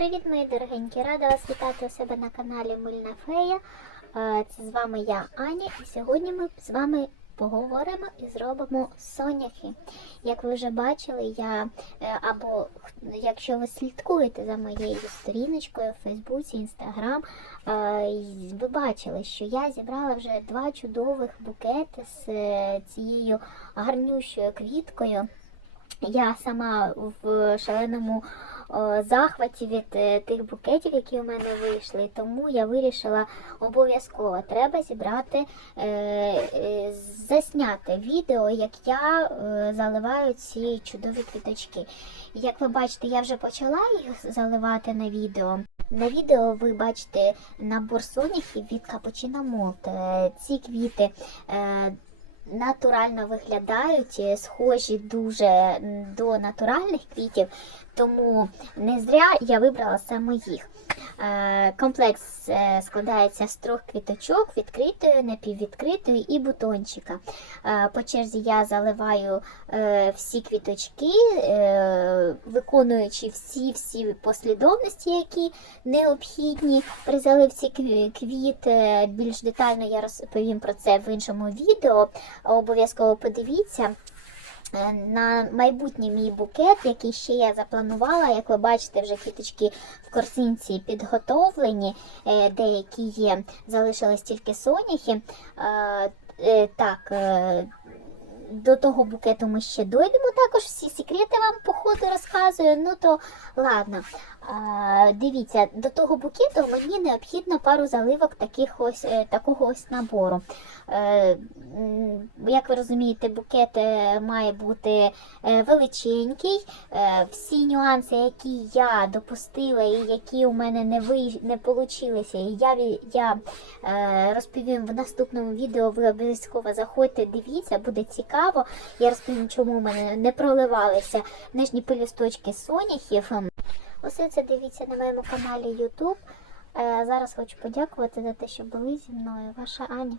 Привіт, мої дорогенькі! Рада вас вітати у себе на каналі Мильна Фея. Е, Це з вами я, Аня, і сьогодні ми з вами поговоримо і зробимо соняхи. Як ви вже бачили, я е, або якщо ви слідкуєте за моєю сторіночкою в Фейсбуці, Інстаграм, е, ви бачили, що я зібрала вже два чудових букети з цією гарнющою квіткою. Я сама в шаленому захваті від е, тих букетів, які у мене вийшли. Тому я вирішила обов'язково треба зібрати, е, е, засняти відео, як я е, заливаю ці чудові квіточки. Як ви бачите, я вже почала їх заливати на відео. На відео ви бачите набор соняхів від Malt. Е, Ці квіти. Натурально виглядають, е, схожі дуже до натуральних квітів, тому не зря я вибрала саме їх. Е, Комплекс е, складається з трьох квіточок, відкритої, напіввідкритої і бутончика. Е, По черзі я заливаю всі квіточки, виконуючи всі-всі послідовності, які необхідні при заливці кві- квіт. Більш детально я розповім про це в іншому відео. Обов'язково подивіться. Е, На майбутній мій букет, який ще я запланувала, як ви бачите, вже квіточки в корзинці підготовлені, е, деякі є, залишились тільки соняхи. Е, Так, до того букету ми ще дойдемо. Також всі секрети вам по ходу розказую. Ну то ладно. А, дивіться, до того букету мені необхідно пару заливок таких ось, е, такого ось набору. Е, Як ви розумієте, букет е, має бути величенький. Всі нюанси, які я допустила і які у мене не ви не получилися, я, я розповім в наступному відео. Ви обов'язково заходьте, дивіться, буде цікаво. Я розповім, чому у мене не проливалися нижні пилісточки соняхів. Усе це дивіться на моєму каналі YouTube. Е, Зараз хочу подякувати за те, що були зі мною. Ваша Аня.